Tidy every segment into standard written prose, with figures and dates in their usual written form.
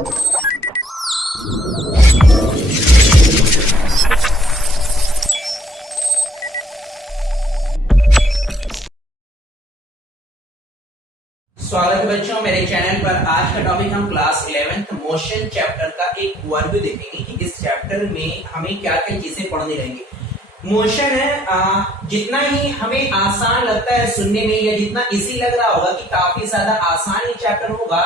स्वागत है बच्चों मेरे चैनल पर। आज का टॉपिक हम क्लास 11th मोशन चैप्टर का एक ओवरव्यू देखेंगे कि इस चैप्टर में हमें क्या क्या चीजें पढ़नी रहेंगी। मोशन है जितना ही हमें आसान लगता है सुनने में या जितना इजी लग रहा होगा कि काफी ज्यादा आसान ये चैप्टर होगा,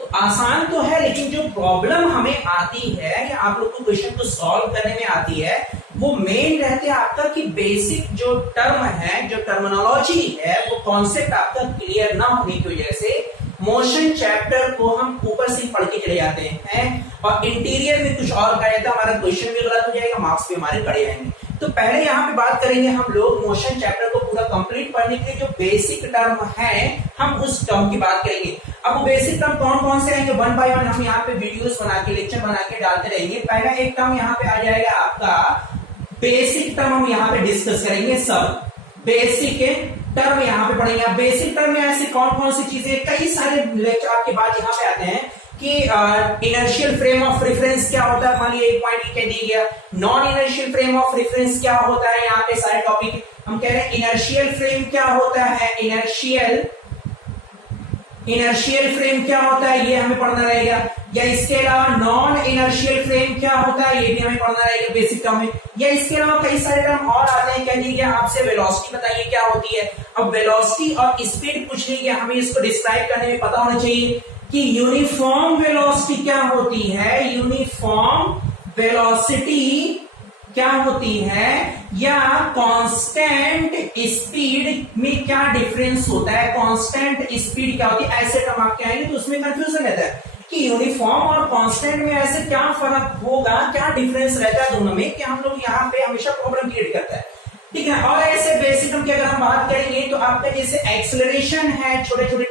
तो आसान तो है, लेकिन जो प्रॉब्लम हमें आती है या आप लोग को क्वेश्चन को सॉल्व करने में आती है वो मेन रहते हैं आपका कि बेसिक जो टर्म है, जो टर्मिनोलॉजी है, वो कॉन्सेप्ट आपका क्लियर ना होने की वजह से मोशन चैप्टर को हम ऊपर से पढ़ के चले जाते हैं और इंटीरियर में कुछ और कहा जाता है, हमारा क्वेश्चन भी गलत हो जाएगा, मार्क्स भी हमारे कड़े आएंगे। तो पहले यहाँ पे बात करेंगे हम लोग मोशन चैप्टर को पूरा कंप्लीट पढ़ने के लिए जो बेसिक टर्म है हम उस टर्म की बात करेंगे। अब वो बेसिक टर्म कौन कौन से रहेंगे, वन बाय वन हम यहाँ पे वीडियोस बना के लेक्चर बना के डालते रहेंगे। पहला एक टर्म यहाँ पे आ जाएगा आपका बेसिक टर्म, हम यहाँ पे डिस्कस करेंगे सब बेसिक टर्म यहाँ पे पढ़ेंगे। बेसिक टर्म में ऐसे कौन कौन सी चीजें, कई सारे लेक्चर आपके बाद यहाँ पे आते हैं कि इनर्शियल फ्रेम ऑफ रेफरेंस क्या होता है, मान लीजिए एक पॉइंट कह दिया गया। Non inertial frame of reference क्या होता है, यहाँ पे सारे टॉपिक हम कह रहे हैं। इनर्शियल फ्रेम क्या होता है, इनर्शियल फ्रेम क्या होता है, ये हमें पढ़ना रहेगा। या इसके अलावा नॉन इनर्शियल फ्रेम क्या होता है, ये भी हमें पढ़ना रहेगा बेसिक टर्म में। या इसके अलावा कई सारे टर्म और आते हैं, कह दीजिए आपसे वेलोसिटी बताइए क्या होती है। अब वेलोसिटी और स्पीड पूछ लीजिए, हमें इसको डिस्क्राइब करने में पता होना चाहिए कि यूनिफॉर्म वेलोसिटी क्या होती है, यूनिफॉर्म वेलोसिटी क्या होती है, या कांस्टेंट स्पीड में क्या डिफरेंस होता है, कांस्टेंट स्पीड क्या होती है। ऐसे टर्म आपके आएंगे तो उसमें कंफ्यूजन रहता है कि यूनिफॉर्म और कांस्टेंट में ऐसे क्या फर्क होगा, क्या डिफरेंस रहता है दोनों में, कि हम लोग यहाँ पे हमेशा प्रॉब्लम क्रिएट करता है, ठीक है। और ऐसे बेसिक टर्म की अगर हम बात करेंगे तो आपका जैसे एक्सेलरेशन है, छोटे छोटे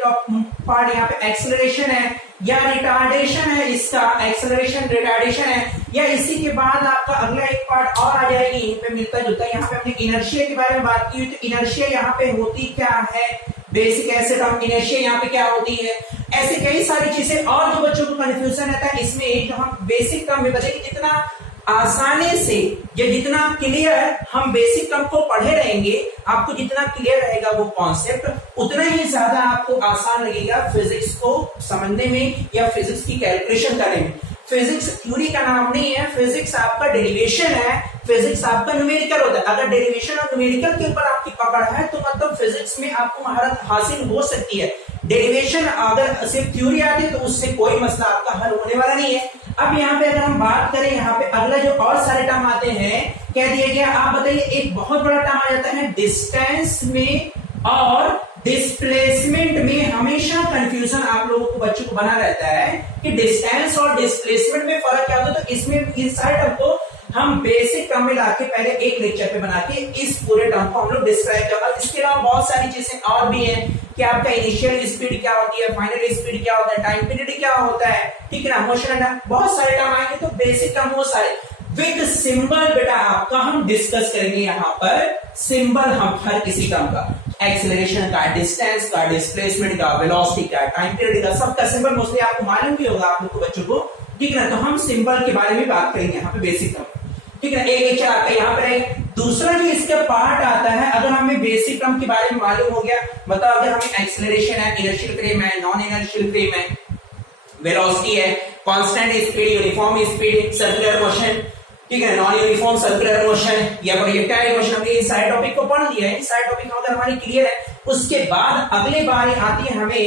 पार्ट यहाँ पे एक्सेलरेशन है, या रिटार्डेशन है, इसका एक्सेलरेशन रिटार्डेशन है, या इसी के बाद आपका अगला एक पार्ट और आ जाएगी यहीं पे मिलता जुलता। यहाँ पे हमने इनर्शिया के बारे में बात की हुई, तो इनर्शिया यहाँ पे होती क्या है, बेसिक ऐसे टर्म इनर्शिया यहाँ पे क्या होती है। ऐसे कई सारी चीजें और जो बच्चों को कंफ्यूजन रहता है इसमें, जो हम बेसिक टर्म में बताएंगे, जितना आसानी से या जितना क्लियर हम बेसिक टर्म को पढ़े रहेंगे, आपको जितना क्लियर रहेगा वो कॉन्सेप्ट, उतना ही ज्यादा आपको आसान लगेगा फिजिक्स को समझने में या फिजिक्स की कैलकुलेशन करने में। फिजिक्स थ्योरी का नाम नहीं है, फिजिक्स आपका डेरिवेशन है, फिजिक्स आपका न्यूमेरिकल होता है। अगर डेरिवेशन और न्यूमेरिकल के ऊपर आपकी पकड़ है तो मतलब फिजिक्स में आपको महारत हासिल हो सकती है। डेरिवेशन अगर सिर्फ थ्योरी आती है तो उससे कोई मसला आपका हल होने वाला नहीं है। अब यहाँ पे अगर हम बात करें, यहाँ पे अगला जो और सारे टर्म आते हैं, कह दिया गया, आप बताइए एक बहुत बड़ा टर्म आ जाता है डिस्टेंस में और डिस्प्लेसमेंट में। हमेशा कंफ्यूजन आप लोगों को बच्चों को बना रहता है कि डिस्टेंस और डिस्प्लेसमेंट में फर्क क्या होता है। तो इसमें इस सारे टर्म को हम बेसिक टर्म में लाके पहले एक लेक्चर पे बना के इस पूरे टर्म को हम लोग डिस्क्राइब करेंगे। इसके अलावा बहुत सारी चीजें और भी हैं कि आपका इनिशियल स्पीड क्या होती है, फाइनल स्पीड क्या होता है, टाइम पीरियड क्या होता है, ठीक है ना, मोशन टर्म, बहुत सारे टर्म आएंगे। तो बेसिक टर्म वो सारे विद सिंबल बेटा आपका हम डिस्कस करेंगे। यहाँ पर सिंबल हम हर किसी टर्म का, एक्सेलरेशन का, डिस्टेंस का, डिस्प्लेसमेंट का, वेलोसिटी का, टाइम पीरियड का, सबका सिंबल मोस्टली आपको मालूम भी होगा आप लोग को बच्चों को, ठीक है ना। तो हम सिंबल के बारे में बात करेंगे यहाँ पे बेसिक टर्म, ठीक है ना। एक लेक्चर आपका यहाँ पर है। दूसरा जो इसका पार्ट आता है, अगर हमें बेसिक टर्म के बारे में मालूम हो गया, बताओ अगर हमें एक्सेलरेशन है, इनर्शियल फ्रेम है, नॉन इनर्शियल फ्रेम है, वेलोसिटी है, constant speed, uniform speed, circular motion, ठीक है, नॉन यूनिफॉर्म सर्कुलर मोशन या प्रोजेक्टाइल मोशन, हमने इस सारे टॉपिक को पढ़ लिया है। इस सारे टॉपिक अगर हमारी क्लियर है, उसके बाद अगले बार आती है हमें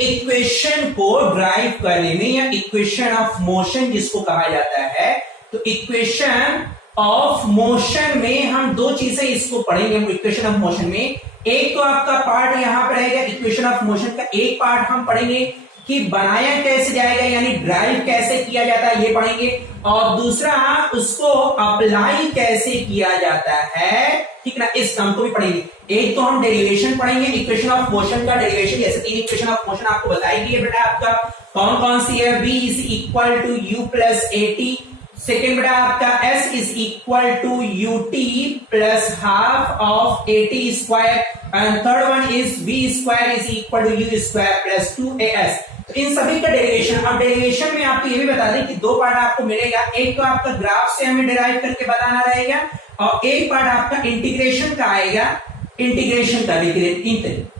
इक्वेशन को ड्राइव करने में, या इक्वेशन ऑफ मोशन जिसको कहा जाता है। तो इक्वेशन ऑफ मोशन में हम दो चीजें इसको पढ़ेंगे हम इक्वेशन ऑफ मोशन में। एक तो आपका पार्ट यहां पर रहेगा इक्वेशन ऑफ मोशन का, एक पार्ट हम पढ़ेंगे कि बनाया कैसे जाएगा, यानी ड्राइव कैसे किया जाता है, ये पढ़ेंगे। और दूसरा उसको अप्लाई कैसे किया जाता है, ठीक ना, इस टर्म को भी पढ़ेंगे। एक तो हम डेरिवेशन पढ़ेंगे इक्वेशन ऑफ मोशन का, डेरिवेशन जैसे 3 इक्वेशन ऑफ मोशन आपको बताई गई है बेटा, आपका कौन कौन सी है, v is equal to u plus a t, second बेटा आपका s is equal to ut plus half of at square, and third one is v square is equal to u square plus 2as। तो इन सभी का derivation, अब derivation में आपको ये भी बता दें कि दो पार्ट आपको मिलेगा, एक तो आपका ग्राफ से हमें डिराइव करके बताना रहेगा और एक पार्ट आपका इंटीग्रेशन का आएगा, इंटीग्रेशन का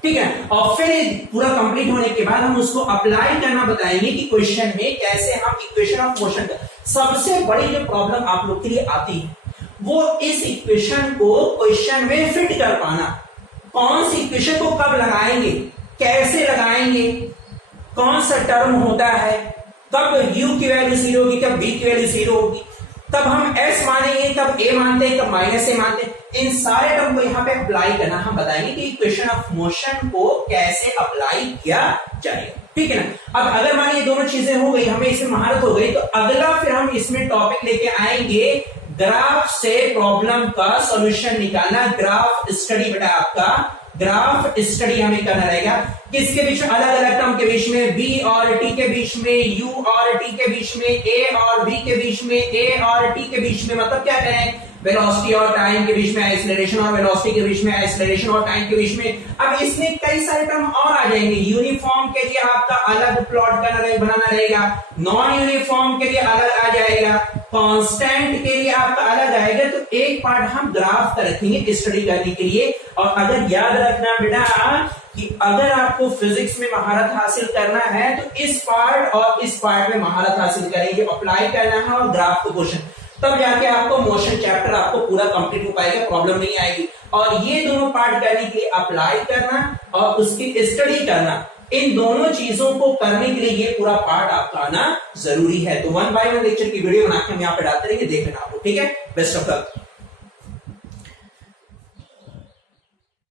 ठीक है। और फिर पूरा कंप्लीट होने के बाद हम उसको अप्लाई करना बताएंगे कि क्वेश्चन में कैसे हम इक्वेशन ऑफ मोशन का, सबसे बड़ी जो प्रॉब्लम आप लोग के लिए आती है वो इस इक्वेशन को क्वेश्चन में फिट कर पाना। कौन सी इक्वेशन को कब लगाएंगे, कैसे लगाएंगे, कौन सा टर्म होता है, कब u की वैल्यू 0 होगी, कब b की वैल्यू 0 होगी, तब हम s मानेंगे, कब a मानते हैं, कब माइनस a मानते हैं, इन सारे टर्म को यहाँ पे अप्लाई करना हम बताएंगे कि इक्वेशन ऑफ मोशन को कैसे अप्लाई किया जाएगा, ठीक है ना। अब अगर मानिए दोनों चीजें हो गई, हमें इसमें महारत हो गई, तो अगला फिर हम इसमें टॉपिक लेके आएंगे ग्राफ से प्रॉब्लम का सॉल्यूशन निकालना। ग्राफ स्टडी बेटा आपका ग्राफ स्टडी हमें करना रहेगा, किसके बीच में, अलग अलग टर्म के बीच में, b और t के बीच में, u और t के बीच में, a और b के बीच में, a और t के बीच में, मतलब क्या करें, वेलोसिटी और टाइम के बीच में एक्सीलरेशन और वेलोसिटी के बीच में एक्सीलरेशन और टाइम के बीच में। अब इसमें कई सारे टर्म और आ जाएंगे। यूनिफॉर्म के लिए आपका अलग प्लॉट बनाना रहेगा, नॉन यूनिफॉर्म के लिए अलग आ जाएगा, कांस्टेंट के लिए आपका अलग आएगा। तो एक पार्ट हम ग्राफ का रखेंगे स्टडी करने के लिए। और अगर याद रखना बेटा कि अगर आपको फिजिक्स में महारत हासिल करना है तो इस पार्ट और इस पार्ट में महारत हासिल करेंगे, अप्लाई करना है और ग्राफ को क्वेश्चन, तब जाके आपको मोशन चैप्टर आपको पूरा कंप्लीट हो पाएगा, प्रॉब्लम नहीं आएगी। और ये दोनों पार्ट करने के लिए अप्लाई करना और उसकी स्टडी करना, इन दोनों चीजों को करने के लिए ये पूरा पार्ट आपका आना जरूरी है। तो 1 बाय 1 लेक्चर की वीडियो बनाकर हम यहाँ पे डालते रहेंगे, देख लेना आपको, ठीक है। Best of luck.